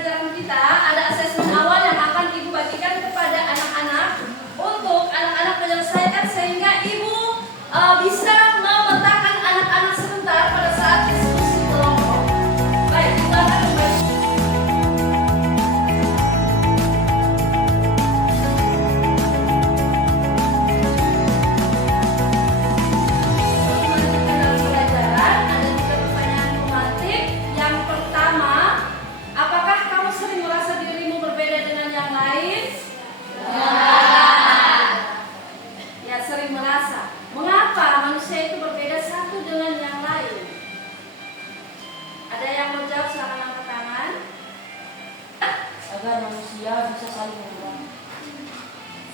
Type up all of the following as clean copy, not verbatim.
pembelajaran kita ada asesmen awal yang akan Ibu bagikan kepada anak-anak untuk anak-anak menyelesaikan sehingga Ibu bisa memetakan anak-anak sebentar pada saat diskusi kelompok. Baik, kita akan membaca. Agar manusia bisa saling melengkapi.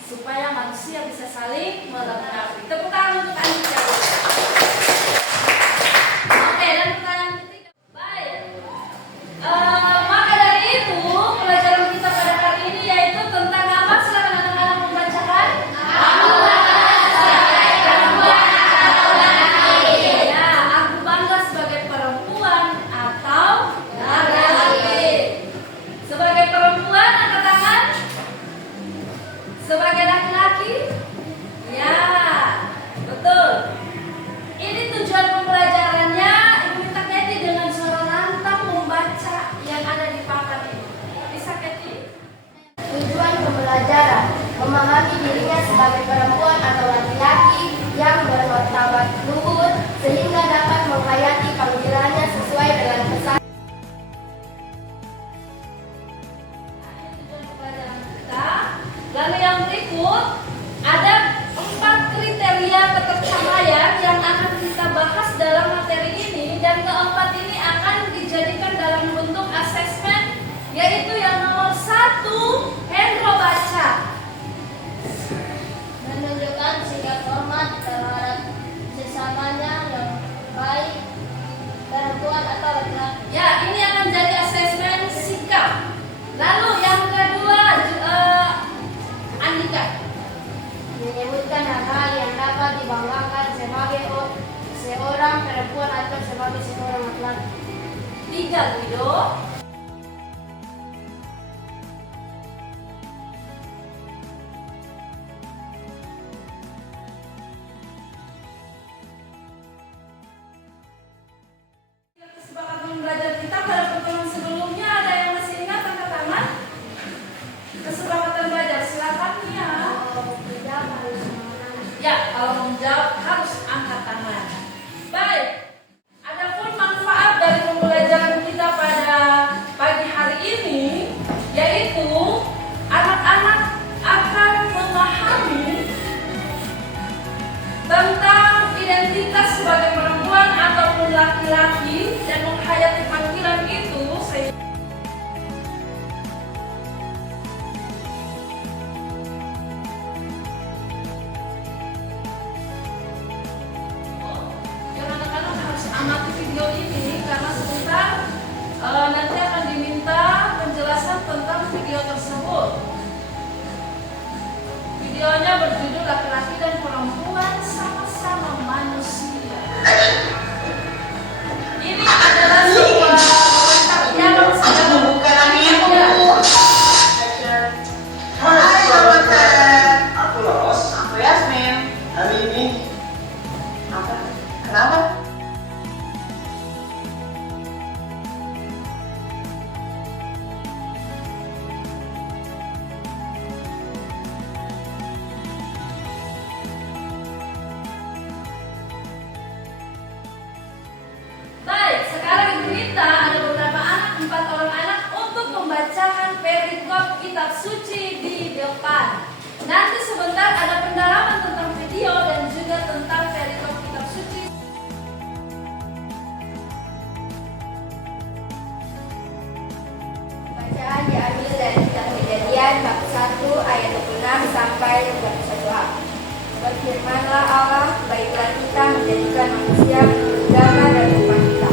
Supaya manusia bisa saling melengkapi. Tepuk tangan untuk Anda. Oke, dan pertanyaan ketiga. Baik. Maka dari itu, pelajaran kita pada hari ini yaitu tentang apa? Silakan anak-anak membacakan. Ya, aku bangga sebagai perempuan atau laki-laki. Sebagai perempuan, angkat tangan. Sebagai laki-laki? Ya, betul. Ini tujuan pembelajarannya. Ibu minta Kathy dengan suara lantang membaca yang ada di papan ini. Bisa Kathy? Tujuan pembelajaran memahami dirinya sebagai perempuan atau laki-laki yang bermartabat luhur sehingga dapat menghayati panggilannya sesuai dengan pesan. Lalu yang berikut ada 4 kriteria ketercapaian yang akan kita bahas dalam materi ini, dan keempat ini akan dijadikan dalam bentuk asesmen, yaitu yang nomor 1, Hendro baca. Menunjukkan sikap hormat terhadap sesamanya yang baik perempuan atau laki-laki. Ya, ini akan jadi asesmen sikap. Lalu yang kedua, Andika. Menyebutkan hal-hal yang dapat dibanggakan sebagai seorang perempuan atau sebagai seorang laki-laki. 3, Guido. Kesepakatan belajar kita pada pertemuan sebelumnya, ada yang masih ingat? Angkat tangan. Kesepakatan belajar, silakan ya. Tidak harus mengenal. Ya, kalau mau menjawab harus angkat tangan. Baik. Adapun manfaat dari pembelajaran kita pada pagi hari ini, yaitu anak-anak akan memahami tentang identitas sebagai perempuan ataupun laki-laki dan menghayati panggilan itu yang anak-anak harus amati video ini karena sebentar nanti akan diminta penjelasan tentang video tersebut. Videonya berjudul Laki-laki dan Perempuan Sama-sama Manusia. Ini adalah sebuah yang sedang membuka Hai dokter, aku Los, aku Yasmin. Hari ini apa? Kenapa? Baik, sekarang Ibu minta ada beberapa anak, 4 orang anak untuk membacakan perikop kitab suci di depan. Nanti sebentar ada pendalaman tentang video dan juga tentang perikop kitab suci. Bacaan diambil dari kitab Kejadian bab 1 ayat 26 sampai 31a. Berfirmanlah Allah, baiklah kita menjadikan manusia menurut gambar dan rupa kita,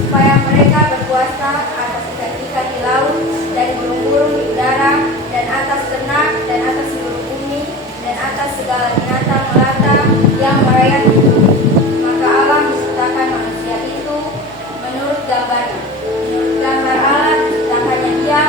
supaya mereka berkuasa atas ikan-ikan di laut dan burung-burung di udara dan atas ternak dan atas seluruh bumi dan atas segala binatang melata yang merayap di bumi. Maka Allah menciptakan manusia itu menurut gambarnya. Menurut gambar Allah diciptakannya dia,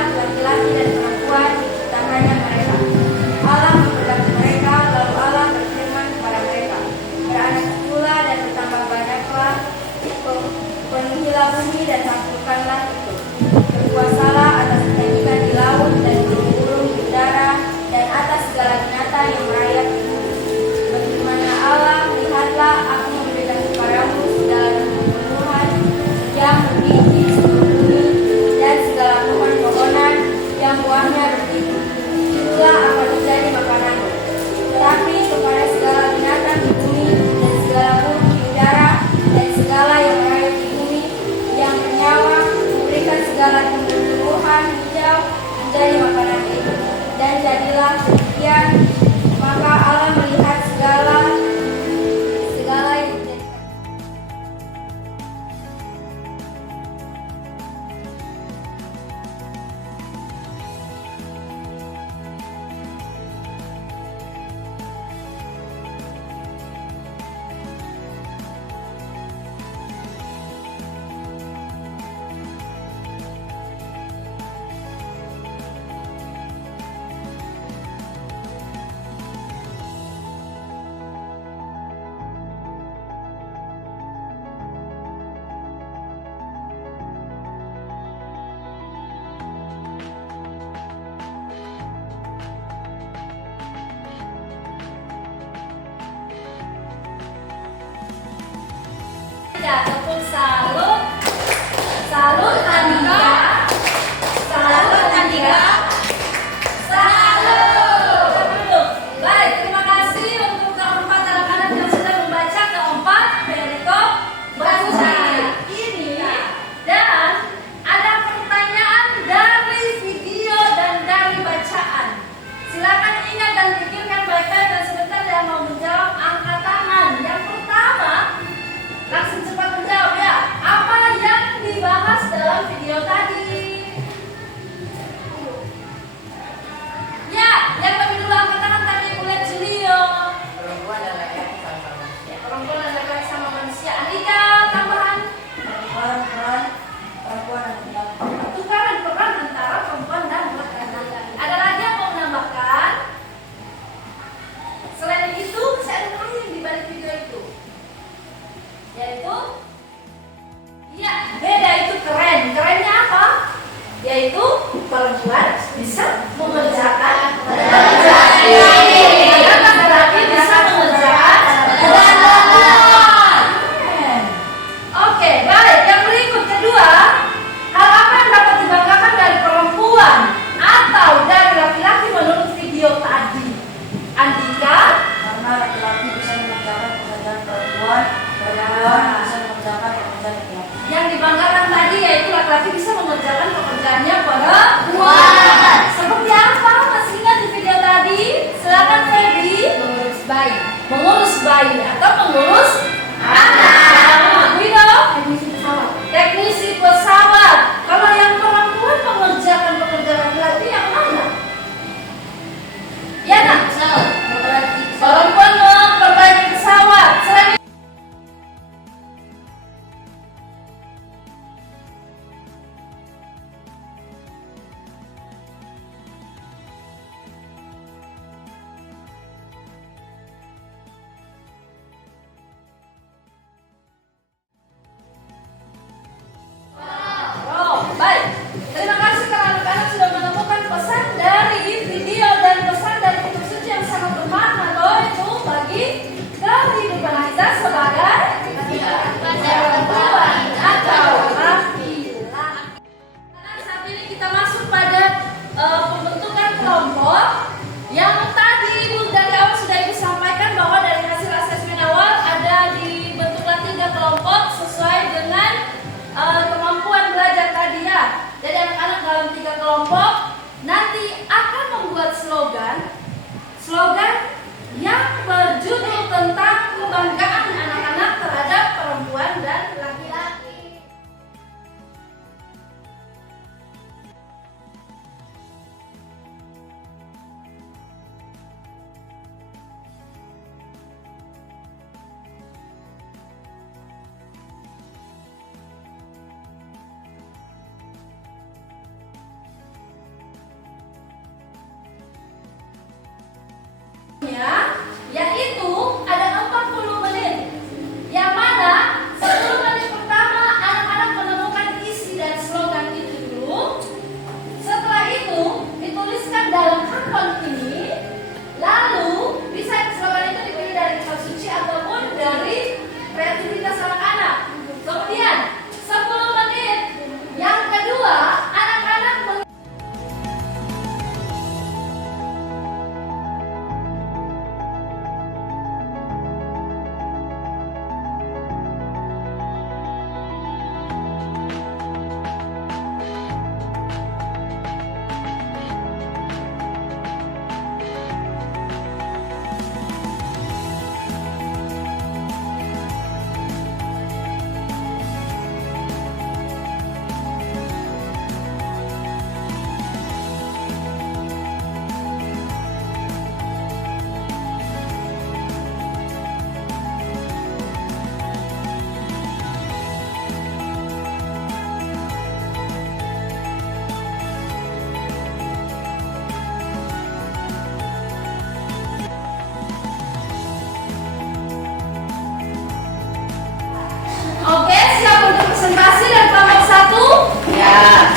dalam video tadi. Ya, yang lebih dulu angkat tangan tadi kulihat Julio. Perempuan dan laki-laki sama manusia. Perempuan dan laki-laki sama manusia. Andika, tambahan. Peran perempuan dan laki-laki. Tukaran peran antara perempuan dan laki-laki. Ada lagi yang mau menambahkan? Selain itu, saya ada lain di balik video itu. Yaitu, ya beda itu keren. Kerennya apa? Yaitu perempuan bisa mengerjakan laki-laki bisa mengerjakan perempuan. Oke, baik. Yang berikut kedua, hal apa yang dapat dibanggakan dari perempuan atau dari laki-laki menurut video tadi? Andika? Karena laki-laki bisa mengerjakan pekerjaan perempuan bisa mengerjakan pekerjaan laki-laki. Yang dibanggakan tadi yaitu laki-laki bisa mengerjakan pekerjaannya perempuan. Seperti apa? Masih ingat di video tadi? Silakan Feby. Mengurus bayi. Mengurus bayi atau mengurus anak. Wido? Teknisi pesawat. Teknisi pesawat. Kalau yang perempuan mengerjakan pekerjaan laki-laki yang mana? Ya nak? Memperbaiki pesawat. Perempuan memperbaiki pesawat. Selain itu, oh, baik. Terima kasih karena anak-anak sudah menemukan pesan dari video dan pesan dari kitab suci yang sangat bermakna loh itu bagi kehidupan kita sebagai perempuan atau laki-laki. Karena saat ini kita masuk pada pembentukan kelompok yang tadi Ibu dari awal sudah Ibu sampaikan bahwa dari hasil asesmen awal ada dibentuklah 3 kelompok sesuai dengan kemampuan belajar tadi ya. Jadi anak-anak dalam 3 kelompok nanti akan membuat slogan yang berjudul tentang kebanggaan anak-anak terhadap perempuan dan laki-laki. Yaitu ada 40 menit, yang mana 10 menit pertama anak-anak menemukan isi dan slogan itu dulu. Setelah itu dituliskan dalam karton ini, lalu bisa slogan itu dipilih dari kitab suci ataupun dari kreativitas anak-anak. Kemudian 10 menit yang kedua anak-anak Oke, siap untuk presentasi dan kelompok 1? Ya.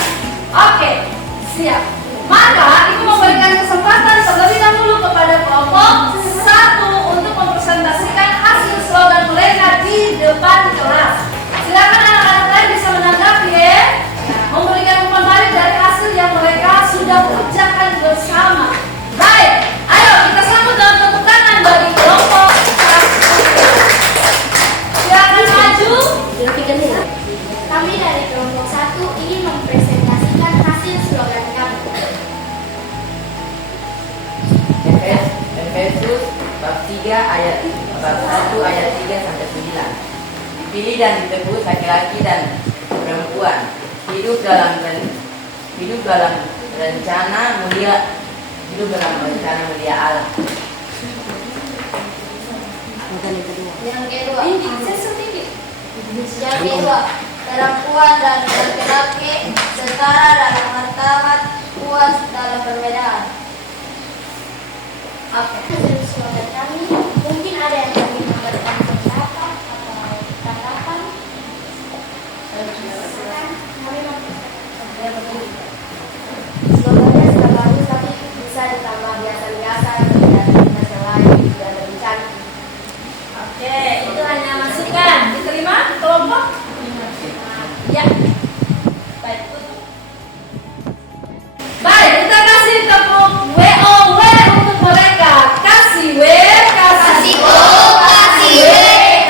Oke, siap. Maka Ibu memberikan kesempatan terlebih dahulu kepada kelompok 1 untuk mempresentasikan hasil slogan mereka di depan kelas. Silakan anak-anak lain bisa menanggapi ya. Memberikan umpan balik dari hasil yang mereka sudah kerjakan bersama. Baik, ayo kita sambut dalam tepuk tangan bagi kelompok 1. Silakan maju. Kami dari kelompok 1 ingin mempresentasikan hasil slogan kami. Efesus bab 3 ayat 1 ayat 3 sampai 9. Dipilih dan ditebus laki-laki dan perempuan. hidup dalam rencana mulia Allah. Yang kedua, Setinggi. yang kedua, perempuan dan laki-laki setara dalam martabat, puas dalam perbedaan. Oke. Hasil slogan kami, mungkin ada yang kami memberikan pendapat atau tanggapan. Slogannya sudah bagus tapi bisa ditambah biasa-biasa dan kita lain dan lebih cantik. Oke, itu hanya masukan. Diterima kelompok? Ya. Baik, tutup. Baik, kita kasih tepuk WOW untuk mereka. Kasih W, kasih O, kasih W.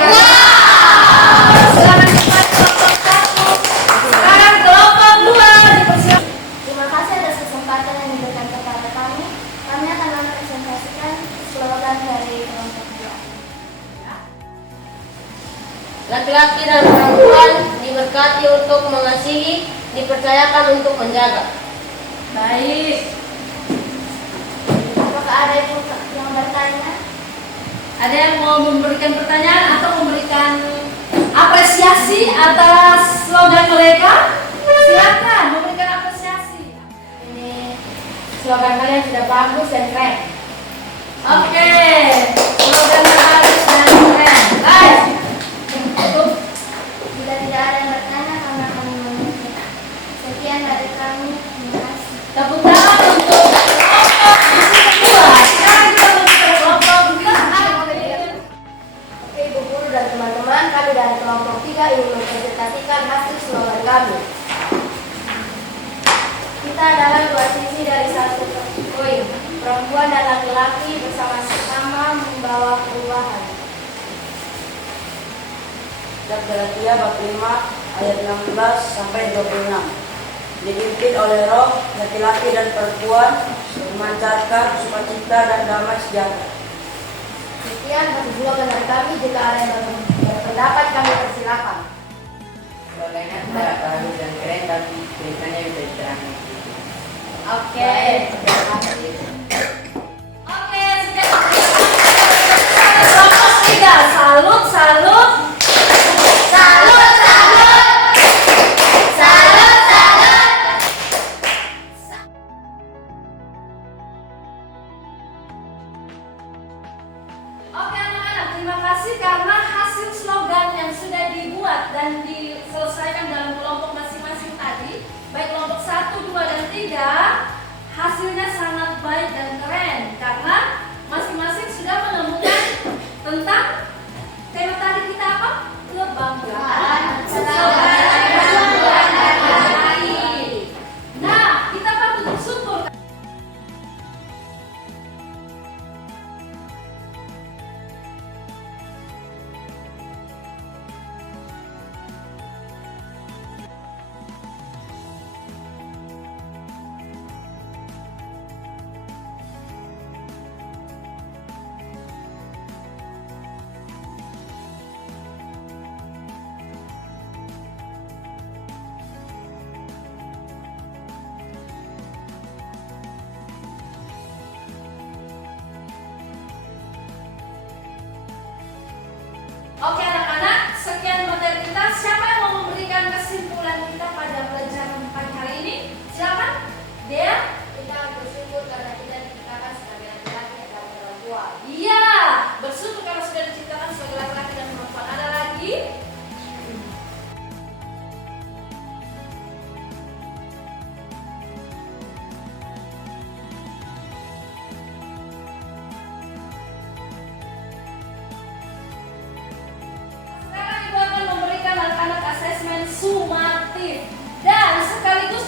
Wow. Silakan cepat kelompok 1. Sekarang kelompok 2 dipersilakan. Terima kasih atas kesempatan yang diberikan kepada kami. Kami akan mempresentasikan slogan dari kelompok 2. Laki-laki dan perempuan diberkati untuk mengasihi, dipercayakan untuk menjaga. Baik. Apakah ada yang bertanya? Ada yang mau memberikan pertanyaan atau memberikan apresiasi atas slogan mereka? Silakan memberikan apresiasi. Ini slogan kalian sudah bagus dan keren. Oke, slogan bagus dan keren. Baik. Tutup. Bila tidak ada yang bertanya, kami akan menutup. Sekian dari kami. Terima kasih. Tepuk tangan untuk kelompok kedua. Sekarang kita menuju ke kelompok ketiga. Oke, Ibu Guru dan teman-teman, kami dari kelompok 3 ingin mempresentasikan hasil slogan kami. Kita adalah dua sisi dari satu koin. Perempuan dan laki-laki bersama-sama membawa perubahan. Kitab Galatia bab 5 ayat 16 sampai 26. Dipimpin oleh Roh, laki-laki dan perempuan memancarkan sukacita dan damai sejahtera. Sekian hasil slogan dari kami. Jika ada yang berpendapat, kami persilakan. Slogannya tidak bagus dan keren, tapi tulisannya bisa diterangkan. Oke. Oke, sejak kelompok 3. Salut, salut. Salut, salut. Salut, salut. Oke anak-anak, terima kasih karena hasil slogan yang sudah dibuat dan diselesaikan dalam kelompok masing-masing tadi, baik kelompok 1, 2, dan 3, hasilnya sangat baik dan keren karena masing-masing sudah menemukan tentang tema tadi kita apa? Kebanggaan. Kebanggaan dan lain. Nah, kita patut bersyukur. Oke anak-anak, sekian materi kita. Siapa yang mau memberikan kesimpulan kita pada pelajaran pagi hari ini? Silakan. Dea? Kita bersyukur karena kita diciptakan sebagai laki-laki dan perempuan. Iya, bersyukur karena sudah diciptakan sebagai laki-laki dan perempuan. Ada lagi? Sekarang Ibu akan memberikan anak-anak asesmen sumatif dan sekaligus